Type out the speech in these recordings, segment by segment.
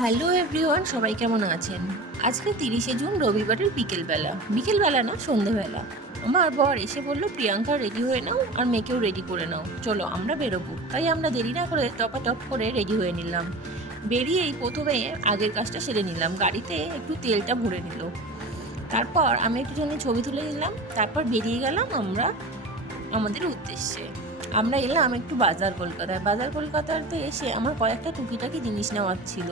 Hello everyone, সবাই কেমন আছেন? আজকে 30শে জুন রবিবারের বিকেলবেলা না সন্ধেবেলা। আমার বর এসে বলল, প্রিয়াঙ্কা রেডি হয়ে নাও আর মেয়েকেও রেডি করে নাও, চলো আমরা বেরোবো। তাই আমরা দেরি না করে টপাটপ করে রেডি হয়ে নিলাম। বেরিয়েই প্রথমে আগের কাজটা সেরে নিলাম, গাড়িতে একটু তেলটা ভরে নিল। তারপর আমি একটুখানি ছবি তুলে নিলাম, তারপর বেরিয়ে গেলাম আমরা আমাদের উদ্দেশ্যে। আমরা এলাম একটু বাজার কলকাতাতে এসে আমার কয়েকটা টুকিটাকি জিনিস নেওয়ার ছিল।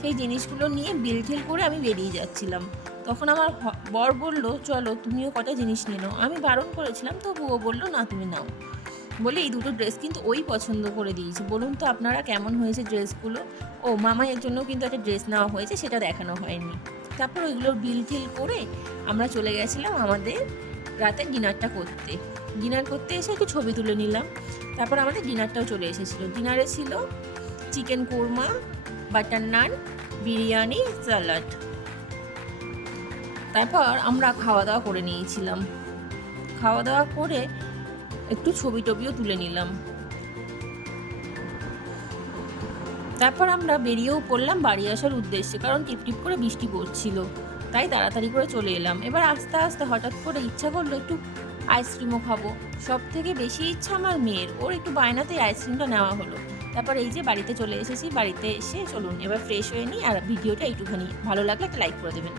সেই জিনিসগুলো নিয়ে বিল টিল করে আমি বেরিয়ে যাচ্ছিলাম। তখন আমার বর বলল, চলো তুমিও কটা জিনিস নিয়ে নাও। আমি বারণ করেছিলাম, তবুও বললো না তুমি নাও। বলে এই দুটো ড্রেস কিন্তু ওই পছন্দ করে দিয়েছে। বলুন তো আপনারা কেমন হয়েছে ড্রেসগুলো? ও মামাইয়ের জন্য কিন্তু একটা ড্রেস নেওয়া হয়েছে, সেটা দেখানো হয়নি। তারপর ওইগুলোর বিল টিল করে আমরা চলে গেছিলাম আমাদের রাতের ডিনার করতে এসে একটু ছবি তুলে নিলাম। তারপর আমাদের ডিনারটাও চলে এসেছিলো। ডিনারে ছিল চিকেন কোরমা, বাটার নান, বিরিয়ানি, স্যালাড। তারপর আমরা খাওয়া দাওয়া করে নিয়েছিলাম। খাওয়া দাওয়া করে একটু ছবি টবিও তুলে নিলাম। তারপর আমরা বেরিয়েও পড়লাম বাড়ি আসার উদ্দেশ্যে, কারণ টিপটিপ করে বৃষ্টি পড়ছিল। তাই তাড়াতাড়ি করে চলে এলাম। এবার আস্তে আস্তে হঠাৎ করে ইচ্ছা করলো একটু আইসক্রিমও খাবো। সব থেকে বেশি ইচ্ছা আমার মেয়ের, ওর একটু বায়নাতেই আইসক্রিমটা নেওয়া হলো। তারপর এই যে বাড়িতে চলে এসেছি। বাড়িতে এসে চলুন এবার ফ্রেশ হয়ে নিই, আর ভিডিওটা একটুখানি ভালো লাগলে একটা লাইক করে দেবেন।